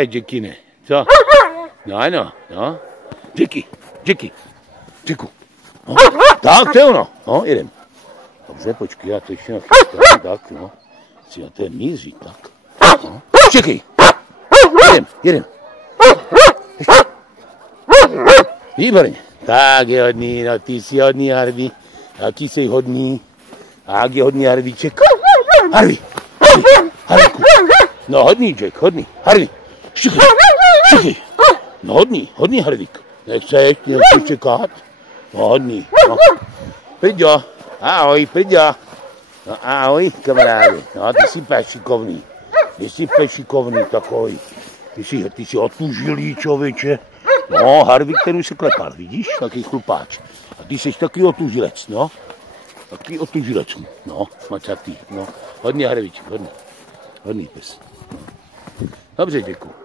Jackie ne, co? No ano, no. Jackie, Jacku. No, tak, to je ono. No, jedem. Dobře, počkej, já to ještě nachystám, tak, no. Chci na to mířit, tak. No. Čekej. Jedem. Ještě. Výborně. Tak je hodný, no ty jsi hodný, Harvey. Jaký jsi hodný. Tak je hodný, Harveyček. Harvey. No hodný, Jack, hodný. Harvey. Čekej. No hodný, Harvík. Nechceš čekat? No hodný. No. Pryďo. Ahoj, Pryďo. No ahoj, kamarádi. No ty jsi šikovný takový. Ty jsi otužilý, člověče. No, Harvík ten už se klepal, vidíš? Taký chlupáč. A ty jsi takový otužilec, no. Takový otužilec. No, macatý. No, hodný Harvíček, hodný pes. Dobře, děkuji.